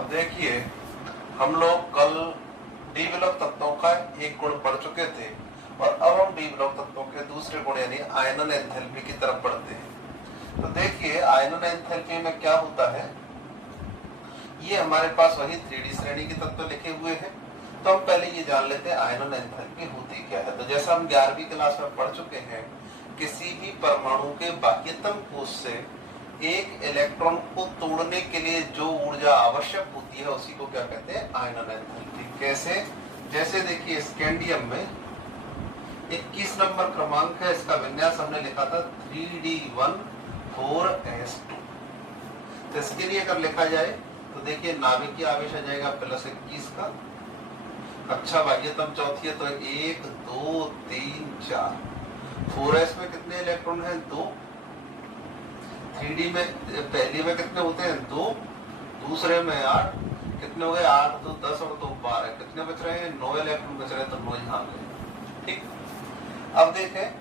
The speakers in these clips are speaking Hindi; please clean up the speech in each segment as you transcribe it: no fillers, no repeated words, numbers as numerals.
अब देखिए, हम लोग कल डी ब्लॉक तत्वों का एक गुण पढ़ चुके थे और अब हम डी ब्लॉक तत्वों के दूसरे गुण यानी आयनन एंथैल्पी की तरफ बढ़ते हैं। तो देखिए, आयनन एंथैल्पी में क्या होता है, ये हमारे पास वही 3D श्रेणी के तत्व लिखे हुए हैं। तो हम पहले ये जान लेते हैं आयनन एंथैल्पी होती क्या है। तो जैसा हम 11वीं क्लास में पढ़ चुके हैं, किसी भी परमाणु के बाह्यतम कोश से एक इलेक्ट्रॉन को तोड़ने के लिए जो ऊर्जा आवश्यक होती है उसी को क्या कहते हैं, आयनन एंथैल्पी। कैसे? जैसे देखिए, स्कैंडियम में 21 नंबर क्रमांक है, इसका विन्यास हमने लिखा था 3D14S2। तो इसके लिए अगर लिखा जाए तो देखिए, नाभिकीय आवेश आ जाएगा +21 का, कक्षा बाह्यतम चौथी है तो 1 2 3 4। 4s में कितने इलेक्ट्रॉन हैं? 2। 3D में पहली में कितने होते हैं? 2। दूसरे में 8। कितने हो गए? 8 तो 10 और 2 12। कितने बच रहे हैं? 9 इलेक्ट्रॉन बच रहे हैं, तो 9 यहाँ ले। ठीक। अब देखें,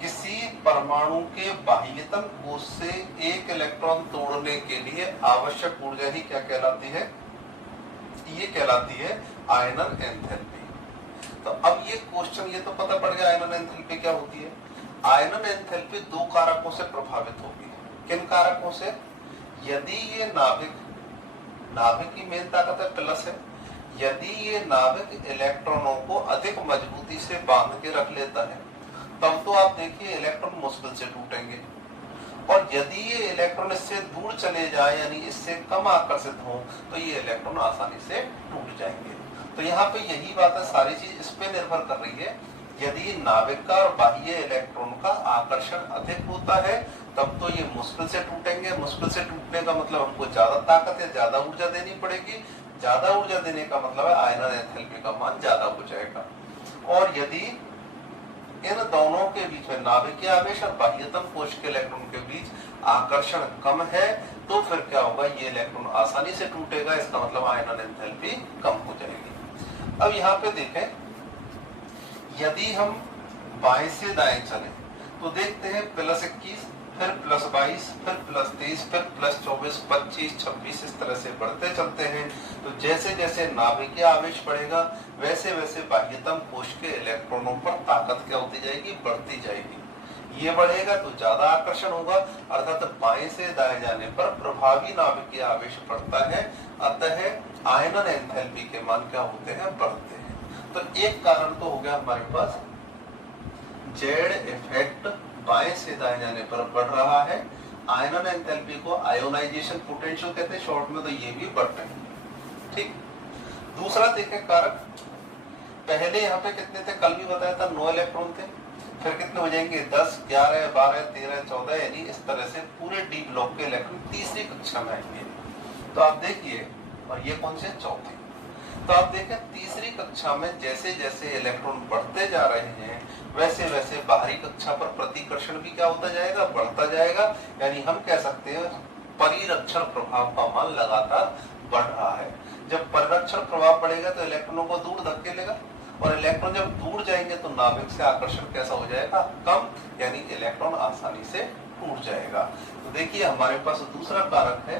किसी परमाणु के बाह्यतम कोश से एक इलेक्ट्रॉन तोड़ने के लिए आवश्यक ऊर्जा ही क्या कहलाती है? ये कहलाती है आयनन एंथैल्पी। तो अब ये क्वेश्चन, ये तो पता पड़ गया आयनन एंथैल्पी क्या होती है। आयनन एंथैल्पी दो कारकों से प्रभावित होगी। किन कारकों से? यदि ये नाभिक की मेन ताकत है प्लस है, यदि ये नाभिक इलेक्ट्रॉनों को अधिक मजबूती से बांध के रख लेता है तब तो आप देखिए इलेक्ट्रॉन मुश्किल से टूटेंगे, और यदि ये इलेक्ट्रॉन इससे दूर चले जाए यानी इससे कम आकर्षित हो तो ये इलेक्ट्रॉन आसानी से टूट जाएंगे। तो यहाँ पे यही बात है, सारी चीज इस पे निर्भर कर रही है। यदि नाभिक का और बाह्य इलेक्ट्रॉन का आकर्षण अधिक होता है तब तो ये मुश्किल से टूटेंगे। मुश्किल से टूटने का मतलब हमको ज्यादा ताकत या ज्यादा ऊर्जा देनी पड़ेगी। ज्यादा ऊर्जा देने का मतलब है आयनन एंथैल्पी का मान ज्यादा हो जाएगा। और यदि इन दोनों के बीच में, नाभिकीय आवेश और बाह्यतम कोश के इलेक्ट्रॉन के बीच आकर्षण कम है तो फिर क्या होगा, ये इलेक्ट्रॉन आसानी से टूटेगा। इसका मतलब आयनन एंथैल्पी कम हो जाएगी। अब यहाँ पे देखें, यदि हम बाएं से दाएं चलें तो देखते हैं +21, फिर +22, फिर +23, फिर +24, 25, 26 इस तरह से बढ़ते चलते हैं। तो जैसे जैसे नाभिकीय आवेश बढ़ेगा वैसे वैसे बाह्यतम कोश के इलेक्ट्रॉनों पर ताकत क्या होती जाएगी, बढ़ती जाएगी। ये बढ़ेगा तो ज्यादा आकर्षण होगा, अर्थात बाएं से दाएं जाने पर प्रभावी नाभिकीय आवेश बढ़ता है। अतः आयनन एंथैल्पी के मान क्या होते हैं, बढ़ते हैं। तो एक कारण तो हो गया हमारे पास, जेड इफेक्ट बाएं से दाएं जाने पर बढ़ रहा है। आयनन एंथैल्पी को आयोनाइजेशन पोटेंशियल कहते हैं शॉर्ट में, तो ये भी बढ़ रहे हैं। ठीक। दूसरा देखें कारक, पहले यहाँ पे कितने थे, कल भी बताया था 9 इलेक्ट्रॉन थे, फिर कितने हो जाएंगे 10, 11, 12, 13, 14, यानी इस तरह से पूरे डी ब्लॉक के इलेक्ट्रॉन तीसरी कक्षा में आएंगे। तो आप देखिए, और ये कौन से, चौथे। तो आप देखें तीसरी कक्षा में जैसे जैसे इलेक्ट्रॉन बढ़ते जा रहे हैं वैसे वैसे बाहरी कक्षा पर प्रतिकर्षण भी क्या होता जाएगा, बढ़ता जाएगा। यानी हम कह सकते हैं परिरक्षण प्रभाव का मान लगातार बढ़ रहा है। जब परिरक्षण प्रभाव बढ़ेगा तो इलेक्ट्रॉनों को दूर धकेलेगा, और इलेक्ट्रॉन जब दूर जाएंगे तो नाभिक से आकर्षण कैसा हो जाएगा, कम, यानी इलेक्ट्रॉन आसानी से टूट जाएगा। तो देखिए, हमारे पास दूसरा कारक है,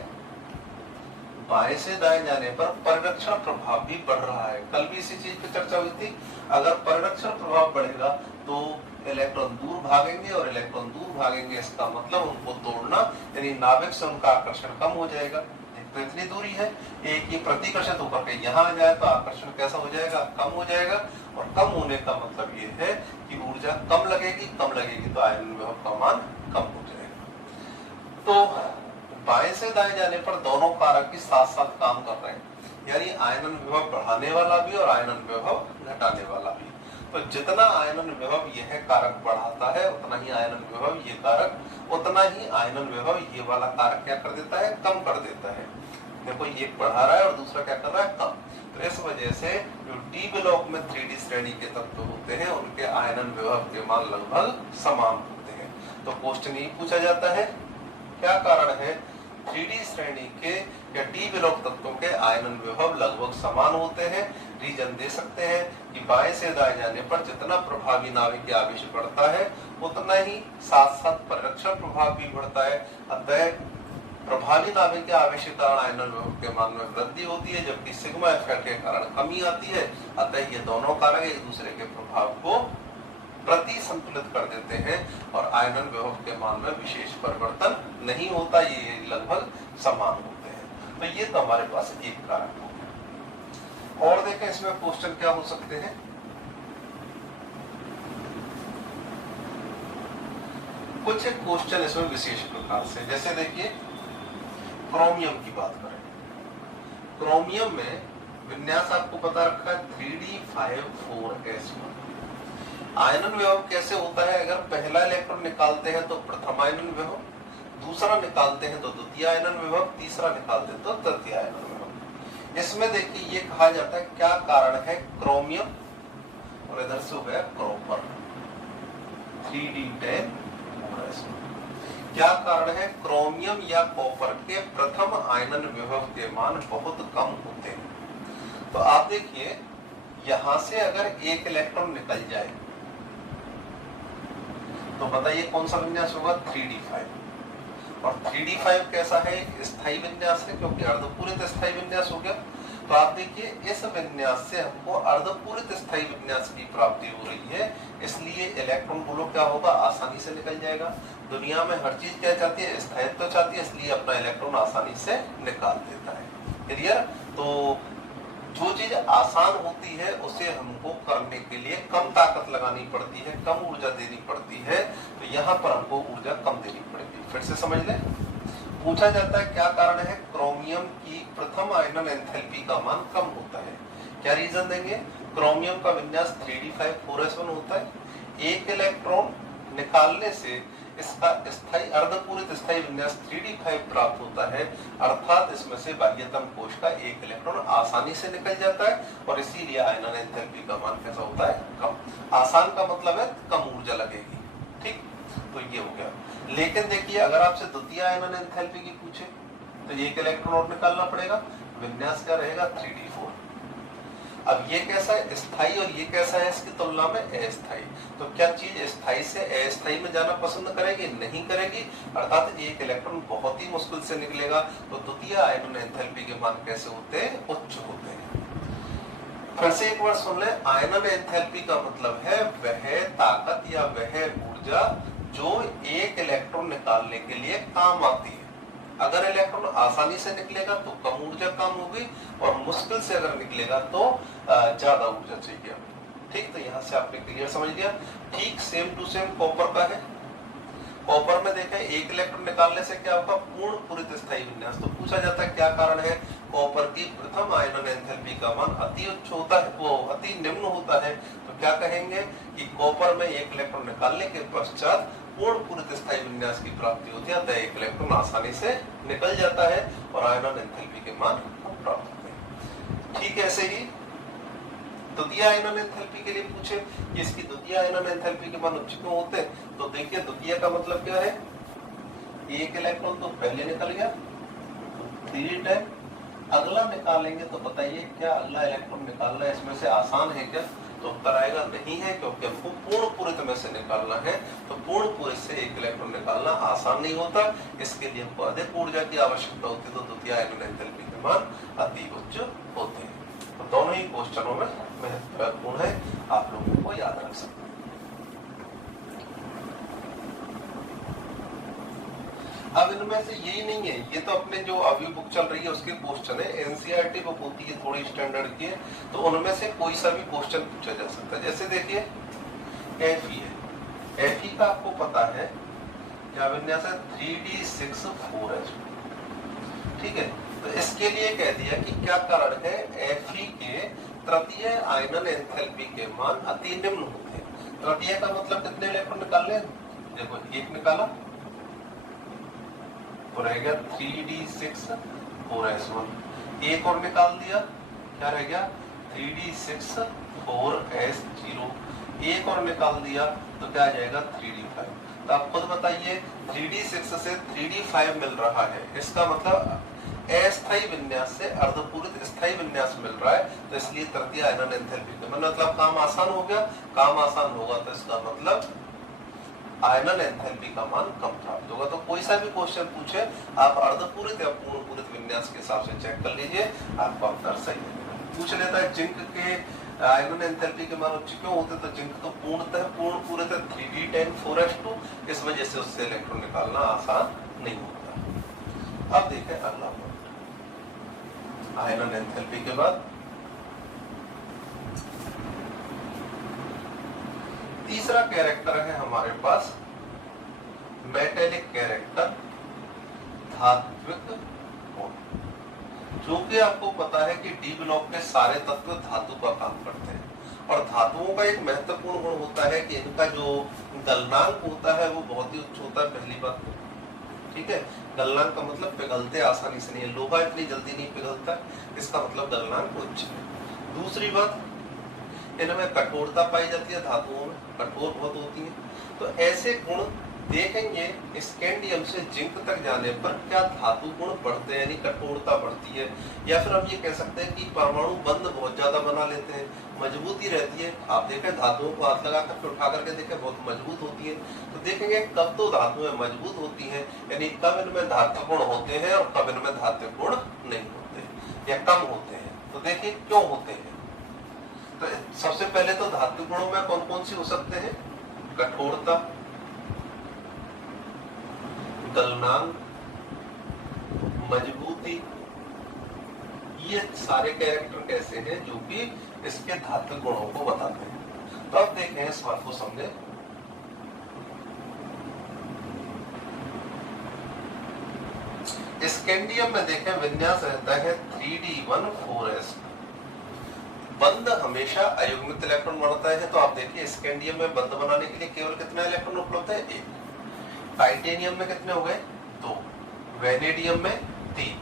बाएं से दाएं जाने पर परिरक्षण प्रभाव भी बढ़ रहा है। कल भी इसी चीज पे चर्चा हुई थी। अगर परिरक्षण प्रभाव बढ़ेगा तो इलेक्ट्रॉन दूर भागेंगे, और इलेक्ट्रॉन दूर भागेंगे इसका मतलब उनको तोड़ना, यानी नाभिक से उनका आकर्षण कम हो जाएगा। तो इतनी दूरी है, एक ये प्रतिकर्षित होकर के यहाँ आ जाए तो आकर्षण कैसा हो जाएगा, कम हो जाएगा। और कम होने का मतलब ये है कि ऊर्जा कम लगेगी तो आयनन विभव का मान कम हो जाएगा। तो बाएं से दाएं जाने पर दोनों कारक ही साथ साथ काम कर रहे हैं, यानी आयनन विभव बढ़ाने वाला भी और आयनन विभव घटाने वाला भी। तो जितना आयनन विभव यह कारक बढ़ाता है उतना ही आयनन विभव ये कारक, उतना ही आयनन विभव ये वाला कारक क्या कर देता है, कम कर देता है। देखो, एक बढ़ा रहा है और दूसरा क्या कर रहा है, कम। तो इस वजह से जो डी ब्लॉक में 3D श्रेणी के तत्व होते हैं उनके आयनन विभव के मान लगभग समान होते हैं। तो क्वेश्चन ये पूछा जाता है, क्या कारण है 3D श्रेणी के या डी ब्लॉक तत्वों के आयनन विभव लगभग समान होते हैं। रीजन दे सकते हैं कि बाएं से दाएं जाने पर जितना प्रभावी नाभिकीय आवेश बढ़ता है उतना ही साथ साथ परिरक्षण प्रभाव भी बढ़ता है। अतः प्रभावी नाभिकीय आवेश के कारण आयनन विभव के मान में वृद्धि होती है, जबकि सिग्मा इफेक्ट के कारण कमी आती है। अतः ये दोनों कारक एक दूसरे के प्रभाव को प्रति संतुलित कर देते हैं और आयनन विभव के मान में विशेष परिवर्तन नहीं होता, ये लगभग समान होते हैं। तो ये तो हमारे पास एक कारक हो गया। और देखें इसमें क्वेश्चन क्या हो सकते हैं। कुछ एक क्वेश्चन इसमें विशेष प्रकार से, जैसे देखिए क्रोमियम की बात करें। क्रोमियम में विन्यास आपको पता रखा है 3d54s1। आयनन विभव कैसे होता है, अगर पहला इलेक्ट्रॉन निकालते हैं तो प्रथम आयनन विभव, दूसरा निकालते हैं तो द्वितीय आयनन विभव, तीसरा निकालते हैं तो तृतीय आयनन विभव। इसमें देखिए ये कहा जाता है क्या कारण है क्रोमियम, और इधर से हो गया कॉपर 3d10। क्या कारण है, क्रोमियम या कॉपर के प्रथम आयनन विभव के मान बहुत कम होते हैं। तो आप देखिए यहां से अगर एक इलेक्ट्रॉन निकल जाए तो बताइए कौन सा विन्यास होगा, 3d5। और 3d5 कैसा है, स्थायी विन्यास है, क्योंकि अर्धपूरित स्थायी विन्यास हो गया। तो आप देखिए इस विन्यास से हमको अर्धपूरित स्थायी विन्यास की प्राप्ति हो रही है, इसलिए इलेक्ट्रॉन बोलो क्या होगा, आसानी से निकल जाएगा। दुनिया में हर चीज क्या चाहती है, स्थायित्व तो चाहती है, इसलिए अपना इलेक्ट्रॉन आसानी से निकाल देता है। क्लियर। तो जो चीज आसान होती है उसे हमको करने के लिए कम ताकत लगानी पड़ती है, कम ऊर्जा देनी पड़ती है, तो यहाँ पर हमको ऊर्जा कम देनी पड़ेगी। फिर से समझ लें, पूछा जाता है क्या कारण है क्रोमियम की प्रथम आयनन एंथैल्पी का मान कम होता है। क्या रीजन देंगे, क्रोमियम का विन्यास 3d5 होता है। एक इलेक्ट्रॉन निकालने से इसका स्थायी अर्धपूरित स्थायी विन्यास 3d5 प्राप्त होता है, अर्थात इसमें से बाह्यतम कोश का एक इलेक्ट्रॉन आसानी से निकल जाता है और इसीलिए आयनन एंथैल्पी का मान कैसा होता है, कम। आसान का मतलब है कम ऊर्जा लगेगी। ठीक, तो ये हो गया। लेकिन देखिए अगर आपसे द्वितीय आयनन एंथैल्पी की पूछे तो एक इलेक्ट्रॉन और निकालना पड़ेगा, विन्यास क्या रहेगा, 3d4। अब ये कैसा है, स्थायी, और ये कैसा है इसकी तुलना में अस्थायी। तो क्या चीज स्थायी से अस्थायी में जाना पसंद करेगी, नहीं करेगी, अर्थात एक इलेक्ट्रॉन बहुत ही मुश्किल से निकलेगा। तो द्वितीय आयनन एंथैल्पी के मान कैसे होते हैं, उच्च होते हैं। फिर से एक बार सुन ले, आयनन एंथैल्पी का मतलब है वह ताकत या वह ऊर्जा जो एक इलेक्ट्रॉन निकालने के लिए काम आती है। अगर इलेक्ट्रॉन आसानी से निकलेगा तो कम ऊर्जा काम होगी, और मुश्किल से अगर निकलेगा तो ज्यादा ऊर्जा चाहिए। ठीक, तो यहाँ से आपने क्लियर समझ लिया। ठीक सेम टू सेम कॉपर का है। कॉपर में देखें एक इलेक्ट्रॉन निकालने से क्या होगा, पूर्ण पूरित स्थायी विन्यास। तो पूछा जाता है क्या कारण है, कॉपर की प्रथम आयनन एंथैल्पी का मान अति उच्च होता है, वो अति निम्न होता है। तो क्या कहेंगे कि कॉपर में एक इलेक्ट्रॉन निकालने के पश्चात पूर्ण पूरित स्थायी विन्यास की प्राप्ति होती है, अतः एक इलेक्ट्रॉन आसानी से निकल जाता है और आयनन एंथैल्पी के मान प्राप्त होते हैं। ठीक, ऐसे ही द्वितीय आयनन एंथैल्पी के लिए पूछे कि इसकी द्वितीय आयनन एंथैल्पी के मान उच्च क्यों होते हैं, तो देखिए द्वितीय का मतलब क्या है, एक इलेक्ट्रॉन तो पहले निकल गया 3d10, अगला निकालेंगे तो बताइए क्या अगला इलेक्ट्रॉन निकालना इसमें से आसान है क्या, तो उत्तर आएगा नहीं है, क्योंकि हमको पूर्ण पूरित में से निकालना है। तो पूर्ण पूरित से एक इलेक्ट्रॉन निकालना आसान नहीं होता, इसके लिए हमको अधिक ऊर्जा की आवश्यकता होती है। तो द्वितीय आयनन एंथैल्पी के मान अति उच्च होते हैं। तो दोनों ही क्वेश्चनों में महत्वपूर्ण है, आप लोगों को याद रख सकते हैं। अब इनमें से यही नहीं है, ये तो अपने जो अभी बुक चल रही है उसके क्वेश्चन है, एनसीईआरटी बुक होती है थोड़ी स्टैंडर्ड की है, तो उनमें से कोई सा भी क्वेश्चन पूछा जा सकता है। जैसे देखिए एफई है, एफई का आपको पता है क्या विन्यास है, 3d6 ठीक है। तो इसके लिए कह दिया कि क्या कारण है, एफई के तृतीय आयनन एंथैल्पी के मान अति निम्न होते हैं। तृतीय का मतलब कितने इलेक्ट्रॉन निकालने, देखो एक निकाला तो रह गया 3d6 एक और निकाल दिया, क्या रह गया 3d6 एक और निकाल दिया तो क्या आ जाएगा 3d5। तो आप खुद बताइए 3d6 से 3d5 मिल रहा है, इसका मतलब अस्थायी विन्यास से अर्धपूरित स्थायी विन्यास मिल रहा है, तो इसलिए तृतीय आयनन एंथैल्पी का मतलब काम आसान हो गया। काम आसान होगा तो इसका मतलब आयनन एंथैल्पी का मान कम प्राप्त होगा। तो कोई सा भी क्वेश्चन पूछे आप अर्धपूरित या पूर्ण पूरित विन्यास के हिसाब से चेक कर लीजिए, आपका उत्तर सही है। पूछ लेता है जिंक के आयनन एंथैल्पी के मान उच्च क्यों होते, तो जिंक तो पूर्णतः पूर्ण पूरित 3d10(4s2), इस वजह से उससे इलेक्ट्रॉन निकालना आसान नहीं होता। अब देखें अगला पॉइंट, आयनन एंथैल्पी के बाद तीसरा कैरेक्टर है हमारे पास मेटेलिक कैरेक्टर, धात्विक गुण। जो कि आपको पता है कि डी ब्लॉक के सारे तत्व धातु का काम करते हैं और धातुओं का एक महत्वपूर्ण गुण होता है कि इनका जो गलनांक होता है वो बहुत ही उच्च होता है। पहली बात, ठीक है, गलनांक का मतलब पिघलते आसानी से नहीं है, लोहा इतनी जल्दी नहीं पिघलता, इसका मतलब गलनांक उच्च है। दूसरी बात, इनमें कठोरता पाई जाती है, धातुओं में कठोर बहुत होती है। तो ऐसे गुण देखेंगे स्कैंडियम से जिंक तक जाने पर क्या धातु गुण बढ़ते हैं, यानी कठोरता बढ़ती है, या फिर हम ये कह सकते हैं कि परमाणु बंध बहुत ज्यादा बना लेते हैं, मजबूती रहती है। आप देखें धातुओं को हाथ लगा करके उठा करके देखें बहुत मजबूत होती है। तो देखेंगे कब तो धातुएं मजबूत होती हैं, यानी कब इनमें धातु गुण होते हैं और कब इनमें धातु गुण नहीं होते या कम होते हैं। तो देखिए क्यों होते हैं। तो सबसे पहले तो धातु गुणों में कौन कौन सी हो सकते हैं, कठोरता, गलनांक, मजबूती, ये सारे कैरेक्टर कैसे हैं जो कि इसके धातु गुणों को बताते हैं। तो अब देखें इस बात को समझे। स्कैंडियम में देखें विन्यास रहता है 3d14s। बंध हमेशा अयुग्मित इलेक्ट्रॉन बनाता है। तो आप देखिए स्कैंडियम में बंध बनाने के लिए केवल कितने इलेक्ट्रॉन उपलब्ध है, 1। टाइटेनियम में कितने हो गए, 2। वेनेडियम में 3,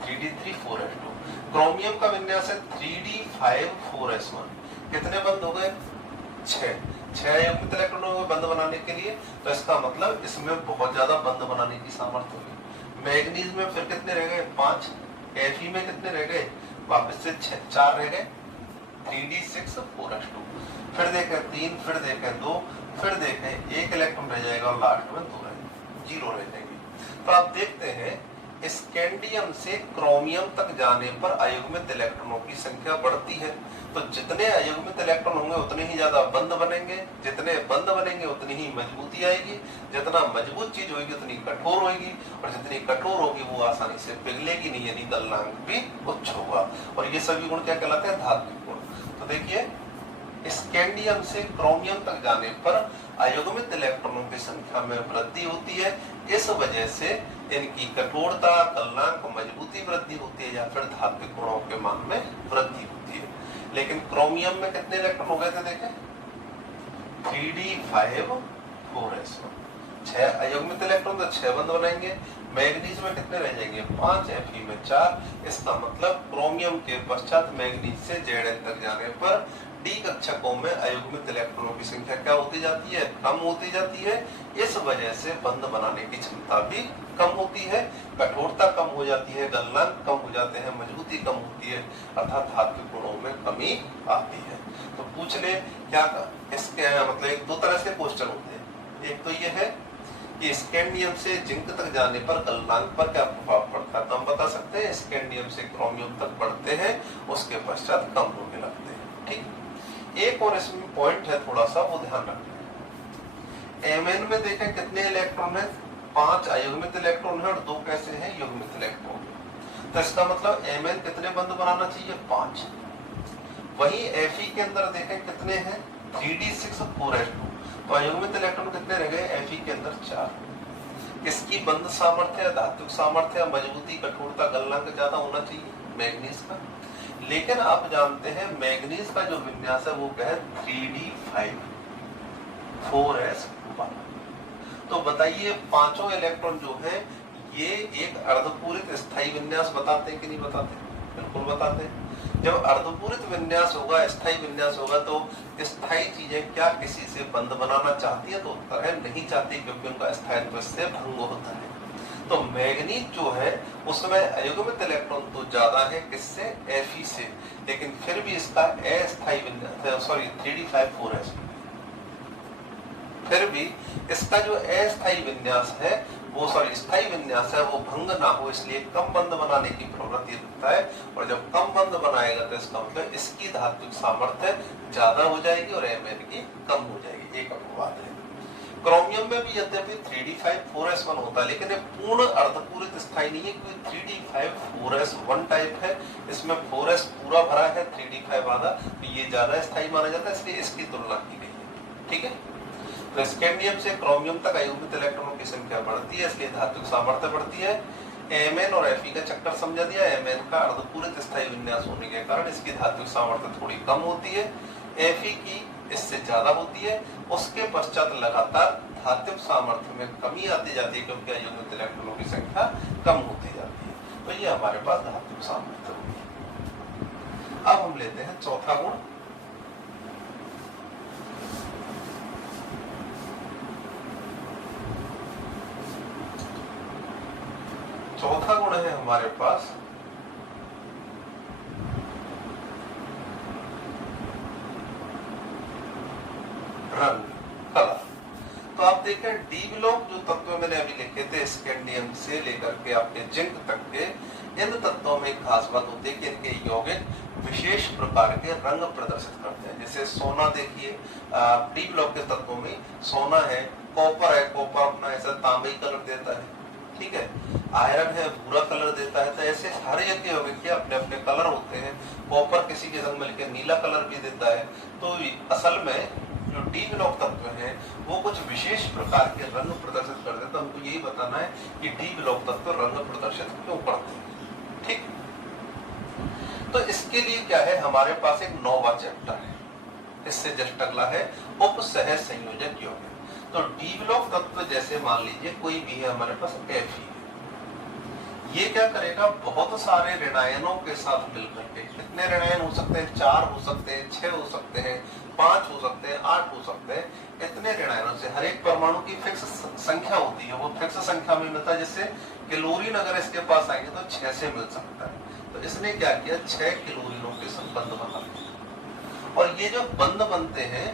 3d3(4s2). क्रोमियम का विन्यास है 3d5(4s1). कितने बंध हो गए, 6 अयुग्मित इलेक्ट्रॉन हो गए बंध बनाने के लिए। तो इसका मतलब इसमें बहुत ज्यादा बंध बनाने की सामर्थ्य होगी। मैग्नीज में फिर कितने रह गए, 5। Fe में कितने रह गए, वापस से 4 रह गए, 3d6(4s2). फिर देखें 3, फिर देखें 2, फिर देखें 1 इलेक्ट्रॉन रह जाएगा और लास्ट में 2 0 रह जाएंगे। तो आप देखते हैं स्कैंडियम से क्रोमियम तक जाने पर अयुग्मित इलेक्ट्रॉनों की संख्या बढ़ती है। तो जितने अयुग्मित इलेक्ट्रॉन होंगे उतने ही ज्यादा बंध बनेंगे, जितने बंध बनेंगे उतनी ही मजबूती आएगी, जितना मजबूत चीज होगी उतनी कठोर होगी, और जितनी कठोर होगी वो आसानी से पिघलेगी नहीं, यानी गलनांक भी उच्च होगा। और ये सभी गुण क्या कहलाते हैं, धात्विक गुण। तो देखिए स्कैंडियम से क्रोमियम तक जाने पर अयुग्मित इलेक्ट्रॉनों की संख्या में वृद्धि होती है। इस वजह से इनकी कठोरता, गलनांक, मजबूती वृद्धि होती है या फिर धात्विक गुणों के मान में वृद्धि होती है। लेकिन क्रोमियम में कितने इलेक्ट्रॉन हो गए थे, देखें 3d5(4s1). 6 अयुग्मित इलेक्ट्रॉन तो 6 बंध बनाएंगे। मैग्नीज में कितने रह जाएंगे, 5। Fe में 4। इसका मतलब क्रोमियम के पश्चात मैग्नीज से Zn तक जाने पर डी कक्षकों में अयुग्मित इलेक्ट्रॉनों की संख्या क्या होती जाती है, कम होती जाती है। इस वजह से बंध बनाने की क्षमता भी कम होती है, कठोरता कम हो जाती है, गलनांक कम हो जाते हैं, मजबूती कम होती है, अर्थात धात्विक गुणों में कमी आती है। तो पूछ ले क्या इसके मतलब एक दो तरह से क्वेश्चन होते हैं। एक तो ये है कि स्कैंडियम से जिंक तक जाने पर गलनांक पर क्या प्रभाव पड़ता है। तो हम बता सकते हैं स्कैंडियम से क्रोमियम तक बढ़ते हैं, उसके पश्चात कम होने लगते हैं। ठीक, एक और इसमें पॉइंट है थोड़ा सा, वो ध्यान रखना। Mn में देखें कितने इलेक्ट्रॉन है, 5 अयुग्मित इलेक्ट्रॉन है और 2 कैसे हैं, युग्मित इलेक्ट्रॉन। तो इसका मतलब Mn कितने बंध बनाना चाहिए, 5। वहीं Fe के अंदर देखें कितने हैं, 3d6(4s2). तो अयुग्मित इलेक्ट्रॉन कितने रह गए, Fe के अंदर 4। इसकी बंध सामर्थ्य, धात्विक सामर्थ्य, मजबूती, कठोरता, गलनांक ज्यादा होना चाहिए मैग्नीज का। लेकिन आप जानते हैं मैग्नीज का जो विन्यास है वो क्या है, 3d5(4s1). तो बताइए पांचों इलेक्ट्रॉन जो है ये एक अर्धपूरित स्थायी विन्यास बताते हैं कि नहीं बताते, बिल्कुल बताते हैं। जब अर्धपूरित विन्यास होगा, स्थायी विन्यास होगा, तो स्थायी चीजें क्या किसी से बंध बनाना चाहती है, तो उत्तर है नहीं चाहती, क्योंकि उनका स्थायित्व इससे भंग होता है। तो मैग्नीज जो है उसमें अयुग्मित इलेक्ट्रॉन तो ज्यादा है किससे, Fe से, लेकिन फिर भी इसका अस्थायी विन्यास, सॉरी 3d5(4s), फिर भी इसका जो अस्थायी विन्यास है वो स्थायी विन्यास है वो भंग ना हो, इसलिए कम बंध बनाने की प्रवृत्ति रखता है। और जब कम बंध बनाएगा तो इसका मतलब इसकी धात्विक सामर्थ्य ज्यादा हो जाएगी और Mn की कम हो जाएगी, एक अपवाद है। क्रोमियम में भी यद्यपि 3d5 4s1 होता है, लेकिन ये पूर्ण अर्धपूरित स्थायी नहीं है, क्योंकि 3d5 4s1 टाइप है, इसमें 4s पूरा भरा है, 3d5 आधा, तो ये ज्यादा स्थायी माना जाता है, इसलिए इसकी तुलना की गई है। ठीक है, तो स्कैंडियम से क्रोमियम तक अयुग्मित इलेक्ट्रॉनों की संख्या बढ़ती है, इसलिए धात्विक सामर्थ्य बढ़ती है। Mn और Fe का चक्कर समझा दिया। Mn का अर्धपूरित स्थायी विन्यास होने के कारण इसकी धात्विक सामर्थ्य थोड़ी कम होती है, Fe की इससे ज्यादा होती है। उसके पश्चात लगातार धात्विक सामर्थ्य में कमी आती जाती है, क्योंकि अयुग्मित इलेक्ट्रॉनों की संख्या कम होती जाती है। तो ये हमारे पास धात्विक सामर्थ्य होगी। अब हम लेते हैं चौथा गुण। चौथा गुण है हमारे पास रंग, कलर। तो आप देखें डी ब्लॉक जो तत्व मैंने अभी लिखे थे स्कैंडियम से लेकर के आपके जिंक तक के, इन तत्वों में एक खास बात होती है कि इनके यौगिक विशेष प्रकार के रंग प्रदर्शित करते हैं। जैसे सोना देखिए, डी ब्लॉक के तत्वों में सोना है, कॉपर है, कॉपर अपना ऐसा तांबई कलर देता है, ठीक है, आयरन है भूरा कलर देता है। तो ऐसे हर एक यौगिक के अपने अपने कलर होते हैं। कॉपर किसी के संग मिलकर नीला कलर भी देता है। तो असल में जो डी ब्लॉक तत्व है वो कुछ विशेष प्रकार के रंग प्रदर्शित करते हैं। तो हमको यही बताना है कि डी ब्लॉक तत्व रंग प्रदर्शित क्यों करते हैं। ठीक, तो इसके लिए क्या है, हमारे पास एक 9वां चैप्टर है, इससे जस्ट अगला है उपसह संयोजक यौगिक। तो डी ब्लॉक तत्व जैसे मान लीजिए कोई भी है हमारे पास Fe, ये क्या करेगा, बहुत सारे ऋणायनों के साथ मिलकर के, कितने ऋणायन हो सकते हैं, 4 हो सकते हैं, 6 हो सकते हैं, 5 हो सकते हैं, 8 हो सकते हैं, इतने ऋणायनों से हर एक परमाणु की फिक्स संख्या होती है, वो फिक्स संख्या में मिलता है। जिससे क्लोरीन अगर इसके पास आएंगे तो 6 से मिल सकता है। तो इसने क्या किया, 6 क्लोरीनों के संबंध बना दिए। और ये जो बंध बनते हैं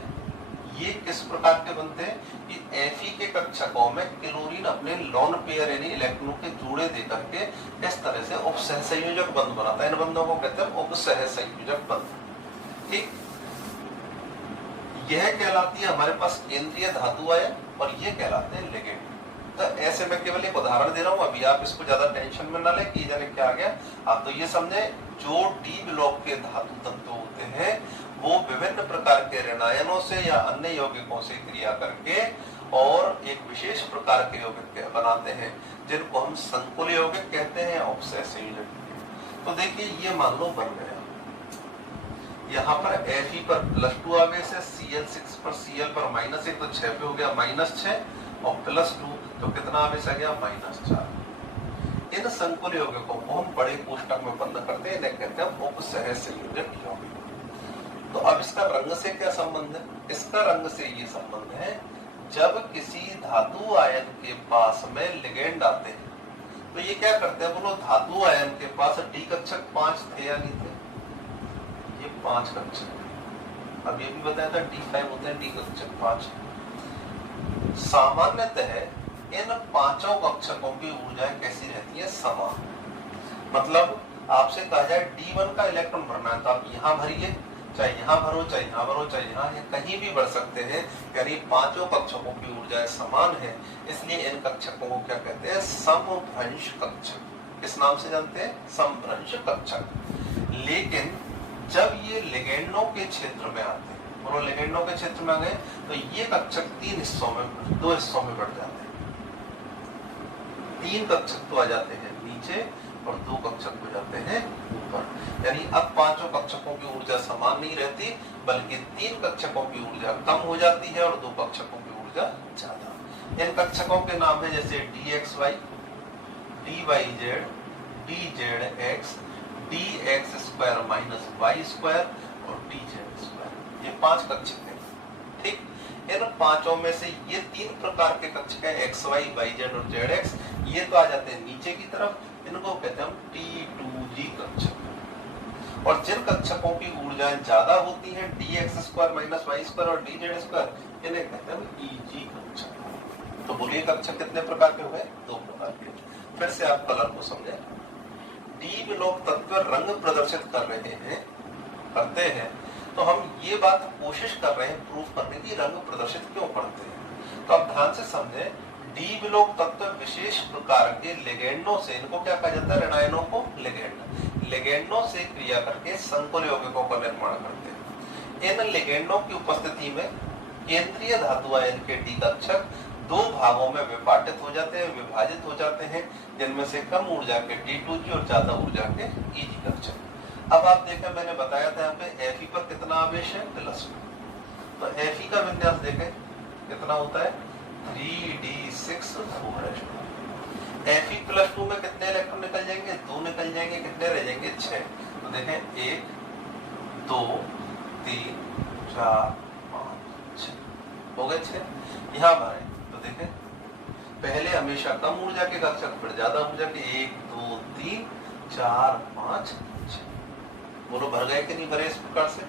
ये किस प्रकार के बनते हैं कि Fe के कक्षकों में क्लोरीन अपने लोन पेयर यानी इलेक्ट्रॉनों के जोड़े देकर के इस तरह से उपसह संयोजक बंध बनाता है। इन बंधों को कहते हैं उपसह संयोजक बंध। ठीक, यह कहलाती है हमारे पास केंद्रीय धातु आयन और ये कहलाते हैं लिगेंड। तो ऐसे मैं केवल एक उदाहरण दे रहा हूं, अभी आप इसको ज्यादा टेंशन में ना ले कि जाने क्या आ गया। आप तो ये समझे जो डी ब्लॉक के धातु तत्व होते हैं वो विभिन्न प्रकार के ऋणायनों से या अन्य यौगिकों से क्रिया करके और एक विशेष प्रकार के यौगिक बनाते हैं, जिनको हम संकुल यौगिक कहते हैं, उपसह संयोजक। तो देखिए ये मान लो बन गया, यहाँ पर Fe पर +2 आवेश है, Cl6 पर Cl पर -1 तो 6 पे हो गया -6 और +2 तो कितना आवेश आ गया, -4। इन संकुल यौगिकों को हम बड़े कोष्टक में बंद करते हैं, इन्हें कहते हैं उपसह संयोजक यौगिक। तो अब इसका रंग से क्या संबंध है, इसका रंग से ये संबंध है जब किसी धातु आयन के पास में लिगेंड आते हैं तो ये क्या करते हैं, बोलो धातु आयन के पास डी कक्षक 5 थे या नहीं थे, ये 5 कक्षक। अब ये भी बताया था D5 होते हैं डी कक्षक 5। सामान्यतः इन 5 कक्षकों की ऊर्जाएं कैसी रहती है, समान। मतलब आपसे कहा जाए D1 का इलेक्ट्रॉन भरना है तो आप यहाँ भरिए, चाहे यहाँ भरो, चाहे यहाँ भरो, चाहे यहाँ, कहीं भी भर सकते हैं। यानी 5 कक्षकों की ऊर्जाएं समान है, इसलिए इन कक्षकों को क्या कहते हैं, समभ्रंश कक्षक। किस नाम से जानते हैं, समभ्रंश कक्षक। लेकिन जब ये लिगेंडों के क्षेत्र में आते हैं, बोलो लिगेंडों के क्षेत्र में आ गए तो ये कक्षक 2 हिस्सों में बढ़ जाते हैं। 3 कक्षक तो आ जाते हैं नीचे और 2 कक्षक हो जाते हैं ऊपर। यानी अब 5 कक्षकों की ऊर्जा समान नहीं रहती, बल्कि 3 कक्षकों की ऊर्जा कम हो जाती है और 2 कक्षकों की ऊर्जा ज्यादा। इन कक्षकों के नाम है जैसे DXY, DYZ, DZX, DX² - Y² और DZ²। ये 5 कक्षक हैं। ठीक, इन 5 में से ये 3 प्रकार के कक्षक है XY, YZ और ZX, ये तो आ जाते हैं नीचे की तरफ, इनको कहते हैं T2G कक्षक। और जिन कक्षकों की ऊर्जाएं ज्यादा होती हैं DX² - Y² और DZ², इन्हें कहते हैं ईजी कक्षक। तो बोलिए कक्षक कितने प्रकार के हुए? 2 प्रकार के। फिर से आप कलर को समझे। डी ब्लॉक तत्व रंग प्रदर्शित कर रहे हैं, करते हैं, तो हम ये बात कोशिश कर रहे हैं प्रूफ करने की रंग प्रदर्शित क्यों करते हैं। तो आप ध्यान से समझे, डी ब्लॉक तत्व विशेष प्रकार के लिगेंडों से, इनको क्या कहा जाता है? ऋणायनों को लिगेंड, लिगेंडों से क्रिया करके संकुल यौगिकों का निर्माण करते हैं। इन लिगेंडों की उपस्थिति में केंद्रीय धातु आयन के डी कक्षक 2 भागों में विभाजित हो जाते हैं, विभाजित हो जाते हैं, जिनमें से कम ऊर्जा के T2G और ज्यादा ऊर्जा के EG कक्षक। अब आप देखें, मैंने बताया था यहाँ पे Fe पर कितना आवेश है? +2। तो Fe का विन्यास देखें कितना होता है? 3d6 Fe +2 में कितने इलेक्ट्रॉन निकल जाएंगे? 2 निकल जाएंगे। कितने रह जाएंगे? 6। तो देखें 1 2 3 4 5 6 हो गए 6। यहाँ हमारे तो देखें, पहले हमेशा कम ऊर्जा के कक्षक, फिर ज्यादा ऊर्जा के 1 2 3 4 5 6। बोलो भर गए कि नहीं भरे इस प्रकार से?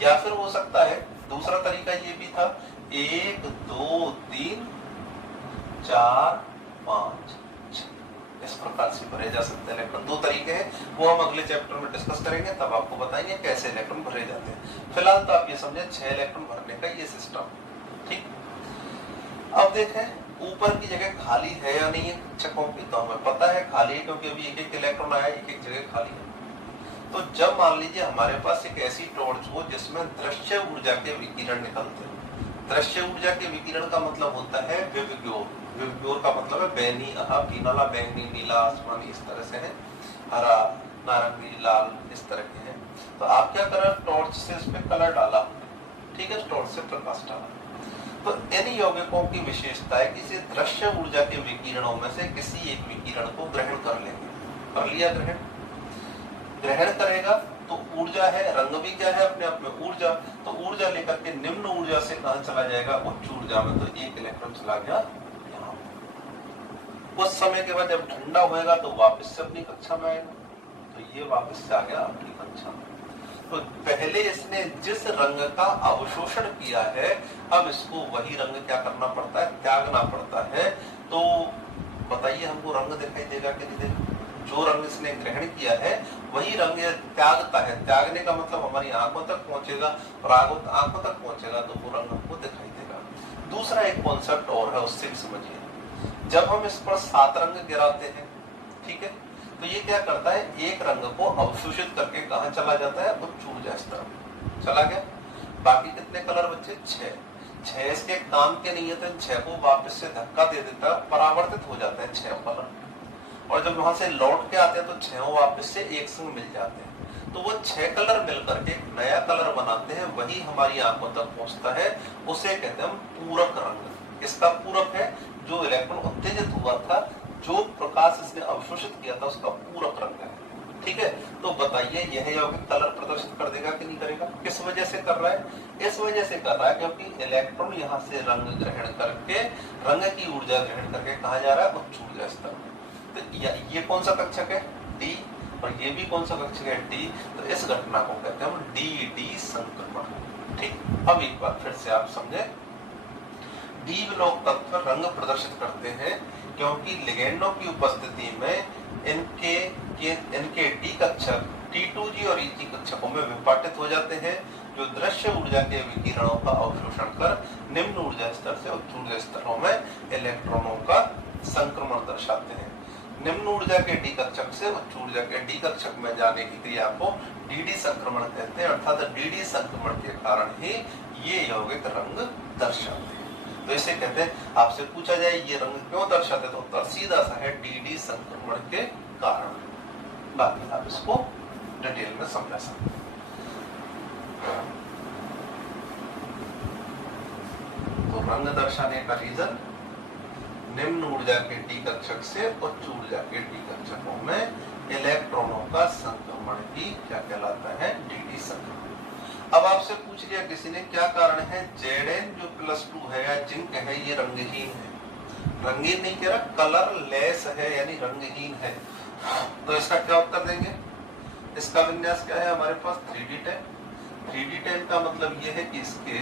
या फिर हो सकता है दूसरा तरीका ये भी था, 1 2 3 4 5 6 इस प्रकार से भरे जा सकते हैं इलेक्ट्रॉन। 2 तरीके हैं, वो हम अगले चैप्टर में डिस्कस करेंगे, तब आपको बताएंगे कैसे इलेक्ट्रॉन भरे जाते हैं। फिलहाल तो आप ये समझे 6 इलेक्ट्रॉन भरने का ये सिस्टम, ठीक। अब देखें ऊपर की जगह खाली है या नहीं है कक्षकों की, तो हमें पता है खाली है, क्योंकि अभी एक इलेक्ट्रॉन आया, एक जगह खाली है। तो जब मान लीजिए हमारे पास एक ऐसी टॉर्च हो जिसमें दृश्य ऊर्जा के विकिरण निकलते हैं। दृश्य ऊर्जा के विकिरण का मतलब होता है विवग्योर। विवग्योर का मतलब है बैगनी, पीला, बैंगनी, नीला, आसमानी, इस तरह से है, हरा, नारंगी, लाल, इस तरह के हैं। तो आप क्या करें, टॉर्च से इसमें कलर डाला, ठीक है, टॉर्च से प्रकाश डाला। तो इन यौगिकों की विशेषता है कि इसे दृश्य ऊर्जा के विकिरणों में से किसी एक विकिरण को ग्रहण कर लेंगे। कर लिया ग्रहण, ग्रहण करेगा तो ऊर्जा है, रंग भी क्या है अपने आप में ऊर्जा। तो ऊर्जा लेकर के निम्न ऊर्जा से कहां चला जाएगा? उच्च ऊर्जा में। तो एक इलेक्ट्रॉन चला गया यहाँ। कुछ समय के बाद जब ठंडा होएगा तो वापस से अपनी कक्षा में आएगा, तो ये वापस से आ गया अपनी कक्षा में। तो पहले इसने जिस रंग का अवशोषण किया है, अब इसको वही रंग क्या करना पड़ता है? त्यागना पड़ता है। तो बताइए हमको रंग दिखाई देगा कि नहीं देगा? जो रंग इसने ग्रहण किया है वही रंग त्यागता है। त्यागने का मतलब हमारी आंखों तक पहुंचेगा, और आंखों तक पहुंचेगा तो वो रंग हमको दिखाई देगा। दूसरा एक कॉन्सेप्ट और है, उससे भी समझिए। जब हम इस पर 7 रंग गिराते हैं, ठीक है, तो ये क्या करता है? एक रंग को अवशोषित करके कहां चला जाता है? उच्च ऊर्जा स्तर में चला गया। बाकी कितने कलर बचे? 6 इसके काम के नहीं है, तो 6 को वापस से धक्का दे देता, परावर्तित हो जाते हैं 6 कलर, और जब वहां से लौट के आते हैं तो 6 वापस से एक संग मिल जाते हैं। तो वो 6 कलर मिलकर के एक नया कलर बनाते हैं, वही हमारी आंखों तक पहुंचता है। उसे कहते हैं हम पूरक रंग। इसका पूरक है जो इलेक्ट्रॉन उत्तेजित हुआ था, जो प्रकाश इसने अवशोषित किया था, उसका पूरक रंग है, ठीक है। तो बताइए यह यौगिक कलर प्रदर्शित कर देगा कि नहीं करेगा? किस वजह से कर रहा है? इस वजह से कर रहा है क्योंकि इलेक्ट्रॉन यहाँ से रंग ग्रहण करके, रंग की ऊर्जा ग्रहण करके कहा जा रहा है? उच्च ऊर्जा स्तर में। तो ये कौन सा कक्षक है? डी। और ये भी कौन सा कक्षक है? डी। तो इस घटना को कहते हैं हम डी संक्रमण, ठीक। अब एक बार फिर से आप समझे, डी ब्लॉक तत्व रंग प्रदर्शित करते हैं क्योंकि लिगेंडों की उपस्थिति में इनके डी कक्षक T2G और EG कक्षकों में विपाटित हो जाते हैं, जो दृश्य ऊर्जा के विकिरणों का अवशोषण कर निम्न ऊर्जा स्तर से उच्च ऊर्जा स्तरों में इलेक्ट्रॉनों का संक्रमण दर्शाते हैं। निम्न ऊर्जा के डी कक्षक से उच्च ऊर्जा के डी कक्षक में जाने की क्रिया को डीडी संक्रमण कहते हैं। अर्थात डीडी संक्रमण के कारण ही ये यौगिक रंग दर्शाते हैं। तो इसे कहते हैं, आपसे पूछा जाए ये रंग क्यों दर्शाते, तो उत्तर सीधा सा है डीडी संक्रमण के कारण। बाकी आप इसको डिटेल में समझा सकते हैं। तो रंग दर्शाने का रीजन, निम्न ऊर्जा के डी कक्षक से उच्च ऊर्जा के डी कक्षकों में इलेक्ट्रॉनों का संक्रमण ही क्या कहलाता है? डीडी संक्रमण। अब आपसे पूछ लिया किसी ने क्या कारण है Zn जो +2 है या जिंक है ये रंगहीन है। रंगीन नहीं कह रहा, कलर लेस है यानी रंगहीन है। तो इसका क्या उत्तर देंगे? इसका विन्यास क्या है हमारे पास? 3d10। 3d10 का मतलब ये है कि इसके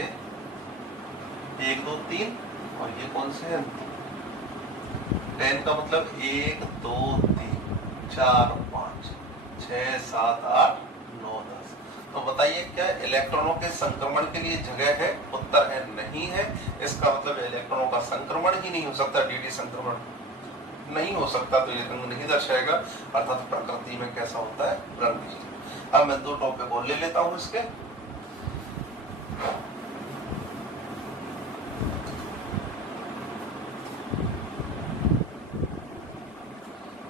1 2 3 और ये कौन से हैं 10 का मतलब 1 2 3 4 5 6 7 8 9 10। तो बताइए क्या इलेक्ट्रॉनों के संक्रमण के लिए जगह है? उत्तर है नहीं है। इसका मतलब इलेक्ट्रॉनों का संक्रमण ही नहीं हो सकता, dd संक्रमण नहीं हो सकता, तो ये रंग नहीं दर्शाएगा, अर्थात प्रकृति में कैसा होता है रंग। अब मैं 2 टॉपिक और ले लेता हूं इसके।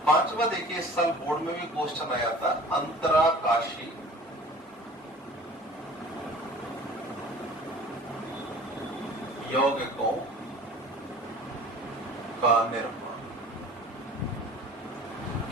पांचवा देखिए, इस साल बोर्ड में भी क्वेश्चन आया था, अंतराकाशी यौगिकों का निर्माण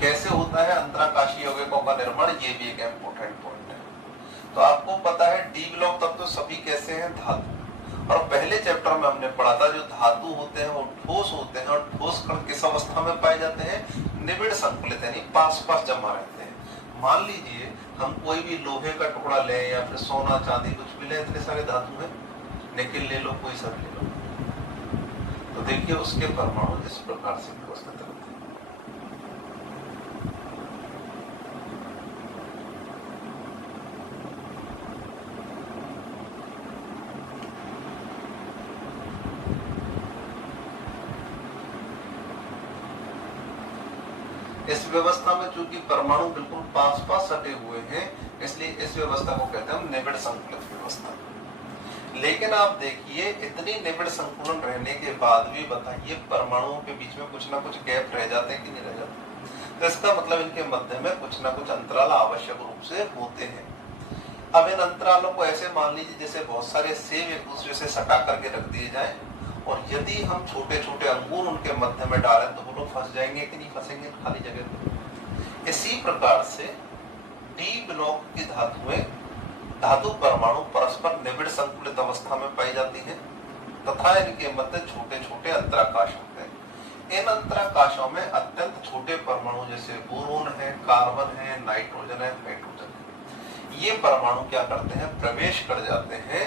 कैसे होता है? अंतराकाशी यौगिकों का निर्माण, ये भी एक इम्पोर्टेंट पॉइंट है। तो आपको पता है डी ब्लॉक तत्व तो सभी कैसे हैं? धातु। और पहले चैप्टर में हमने पढ़ा था जो धातु होते हैं वो ठोस होते हैं, और ठोस कण किस अवस्था में पाए जाते हैं? निबिड़ संकुलित, यानी पास पास जमा रहते हैं। मान लीजिए हम कोई भी लोहे का टुकड़ा लें या फिर सोना चांदी कुछ भी ले, इतने सारे धातु हैं, निकेल ले लो, कोई सा ले लो, तो देखिए उसके परमाणु इस प्रकार से व्यवस्थित रहते हैं। इस व्यवस्था में चूंकि परमाणु बिल्कुल पास पास सटे हुए हैं, इसलिए इस व्यवस्था को कहते हैं निबिड़ संकुलित व्यवस्था। लेकिन आप देखिए इतनी निबिड़ संकुलन रहने के बाद भी बताइए परमाणुओं के बीच में कुछ ना कुछ गैप रह जाते हैं कि नहीं रह जाते? तो इसका मतलब इनके मध्य में कुछ ना कुछ अंतराल आवश्यक रूप से होते हैं। अब इन अंतरालों को ऐसे मान लीजिए जैसे बहुत सारे सेब एक दूसरे से सटा करके रख दिए जाए, और यदि हम छोटे छोटे अंगूर उनके मध्य में डालें तो वो लोग फंस जाएंगे कि नहीं फंसेंगे खाली जगह पे? इसी प्रकार से डी ब्लॉक की धातुएं, धातु परमाणु परस्पर निबिड़ संकुलित अवस्था में पाई जाती हैं तथा इनके मध्य छोटे छोटे अंतराकाश होते हैं। इन अंतराकाशों में अत्यंत छोटे परमाणु जैसे बोरोन है, कार्बन है, नाइट्रोजन है, हाइड्रोजन है, ये परमाणु क्या करते हैं? प्रवेश कर जाते हैं,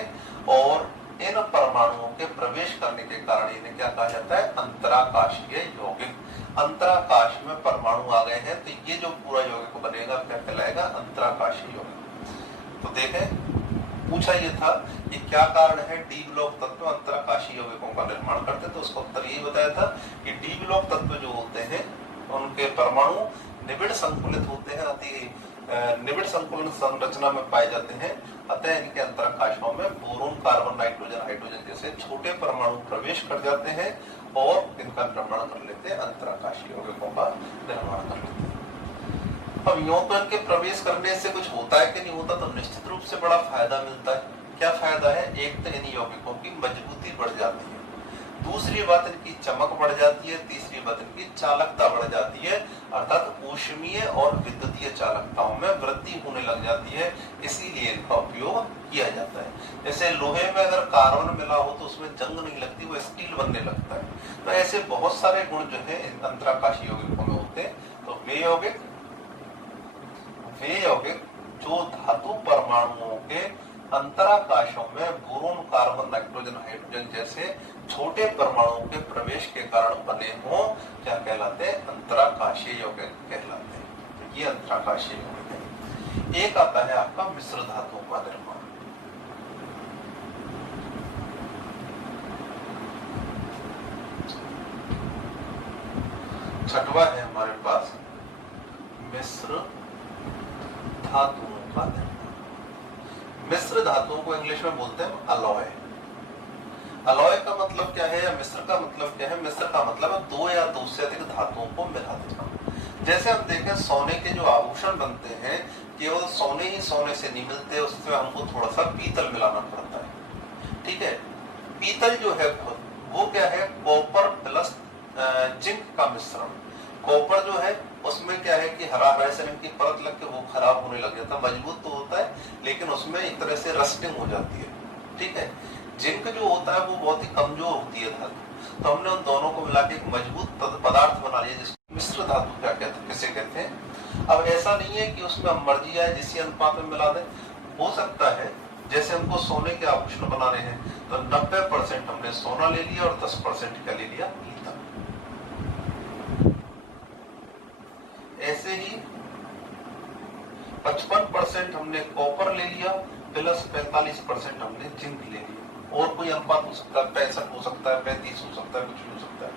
और इन परमाणुओं के प्रवेश करने के कारण इन्हें क्या कहा जाता है? अंतराकाशीय यौगिक। अंतराकाश में परमाणु आ गए हैं तो ये जो पूरा यौगिक बनेगा क्या कहलाएगा? अंतराकाशीय यौगिक। तो देखें पूछा ये था कि क्या कारण है डी ब्लॉक तत्व अंतराकाशीय यौगिकों का निर्माण करते, तो उसका उत्तर यही बताया था कि डी ब्लॉक तत्व जो होते हैं उनके परमाणु निबिड़ संकुलित होते हैं, अति निबिड़ संकुलन संरचना में पाए जाते हैं, अतः इनके अंतराकाशों में बोरोन, कार्बन, नाइट्रोजन, हाइड्रोजन जैसे छोटे परमाणु प्रवेश कर जाते हैं और इनका निर्माण कर लेते हैं, अंतराकाशीय यौगिकों का निर्माण कर लेते हैं। अब यूं तो इनके प्रवेश करने से कुछ होता है कि नहीं होता? तो निश्चित रूप से बड़ा फायदा मिलता है। क्या फायदा है? एक तो इन यौगिकों की मजबूती बढ़ जाती है, दूसरी बात इनकी चमक बढ़ जाती है, तीसरी बात इनकी चालकता बढ़ जाती है, अर्थात ऊष्मीय और विद्युतीय चालकताओं में वृद्धि होने लग जाती है, इसीलिए इनका उपयोग किया जाता है। जैसे लोहे में अगर कार्बन मिला हो तो उसमें जंग नहीं लगती, वो स्टील बनने लगता है। तो ऐसे बहुत सारे गुण जो है अंतराकाशीय यौगिकों में होते हैं। तो वे यौगिक जो धातु परमाणुओं के अंतराकाशों में बोरोन, कार्बन, नाइट्रोजन, हाइड्रोजन जैसे छोटे परमाणुओं के प्रवेश के कारण बने हों, क्या कहलाते हैं? अंतराकाशीय यौगिक कहलाते हैं। तो ये अंतराकाशीय यौगिक है। एक आता है आपका मिश्र धातुओं का निर्माण। छठवा है हमारे पास मिश्र धातुओं का निर्माण। मिश्र धातुओं को इंग्लिश में बोलते हैं अलॉय। अलॉय का मतलब क्या है या मिश्र का मतलब क्या है? मिश्र का मतलब है दो या दो से अधिक धातुओं को मिला देना। जैसे हम देखें सोने के जो आभूषण बनते हैं, केवल सोने ही सोने से नहीं मिलते, उसमें हमको थोड़ा सा पीतल मिलाना पड़ता है। ठीक है, पीतल जो है वो क्या है? कॉपर प्लस जिंक का मिश्रण। कॉपर जो है उसमें क्या है कि हरा रंग की परत लग के वो खराब होने लग जाता है, मजबूत तो होता है लेकिन उसमें एक तरह से रस्टिंग हो जाती है। ठीक है, जिंक जो होता है वो बहुत ही कमजोर होती है धातु, तो हमने उन दोनों को मिला के एक मजबूत पदार्थ बना लिया जिसको मिश्र धातु क्या कहते हैं, किसे कहते हैं। अब ऐसा नहीं है कि उसमें हम मर्जी आए जिस अनुपात में मिला दें। हो सकता है जैसे हमको सोने के आभूषण बनाने हैं तो 90% हमने सोना ले लिया और 10% क्या ले लिया, पीतल। ऐसे ही 55% हमने कॉपर ले लिया प्लस 45% हमने जिंक ले लिया। और कोई अनुपात हो सकता है, 65 हो सकता है, 35 हो सकता है, कुछ भी हो सकता है,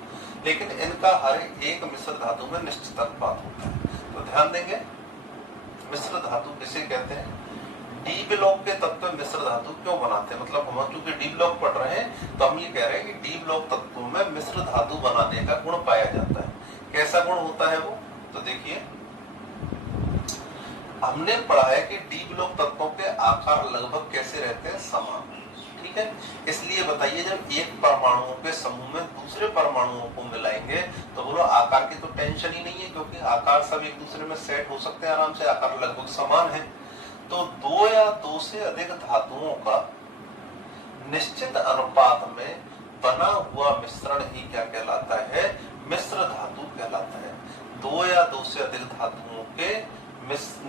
लेकिन इनका हर एक मिश्र धातु में निश्चित अनुपात होता है। तो ध्यान देंगे, मिश्र धातु किसे कहते हैं, डी ब्लॉक के तत्व मिश्र धातु क्यों बनाते हैं, मतलब हम चूंकि डी ब्लॉक पढ़ रहे हैं तो हम ये कह रहे हैं कि डी ब्लॉक तत्वों में मिश्र धातु बनाने का गुण पाया जाता है। कैसा गुण होता है वो, तो देखिए हमने पढ़ा है कि डी ब्लॉक तत्वों के आकार लगभग कैसे रहते हैं, समान। ठीक है, इसलिए बताइए जब एक परमाणुओं के समूह में दूसरे परमाणुओं को मिलाएंगे तो बोलो आकार की तो टेंशन ही नहीं है, क्योंकि आकार सब एक दूसरे में सेट हो सकते हैं आराम से, आकार लगभग समान है। तो दो या दो से अधिक धातुओं का निश्चित अनुपात में बना हुआ मिश्रण ही क्या कहलाता है, मिश्र धातु कहलाता है। दो या दो से अधिक धातुओं के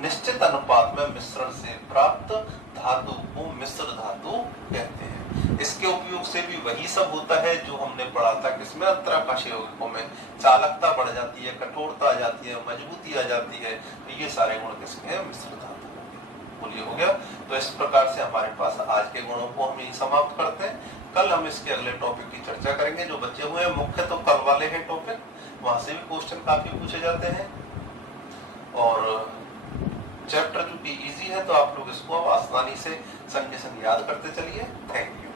निश्चित अनुपात में मिश्रण से प्राप्त धातु को मिश्र धातु कहते हैं। इसके उपयोग से भी वही सब होता है जो हमने पढ़ा था किसमें, अंतराकाशीय यौगिकों में। चालकता बढ़ जाती है, कठोरता आ जाती है, मजबूती आ जाती है, तो ये सारे गुण किसके हैं, मिश्र धातु। बोलिए हो गया। तो इस प्रकार से हमारे पास आज के गुणों को हम यही समाप्त करते हैं। कल हम इसके अगले टॉपिक की चर्चा करेंगे। जो बचे हुए हैं मुख्य तो कल वाले हैं टॉपिक, वहां से भी क्वेश्चन काफी पूछे जाते हैं और चैप्टर जो कि इजी है तो आप लोग इसको अब आसानी से संग याद करते चलिए। Thank you.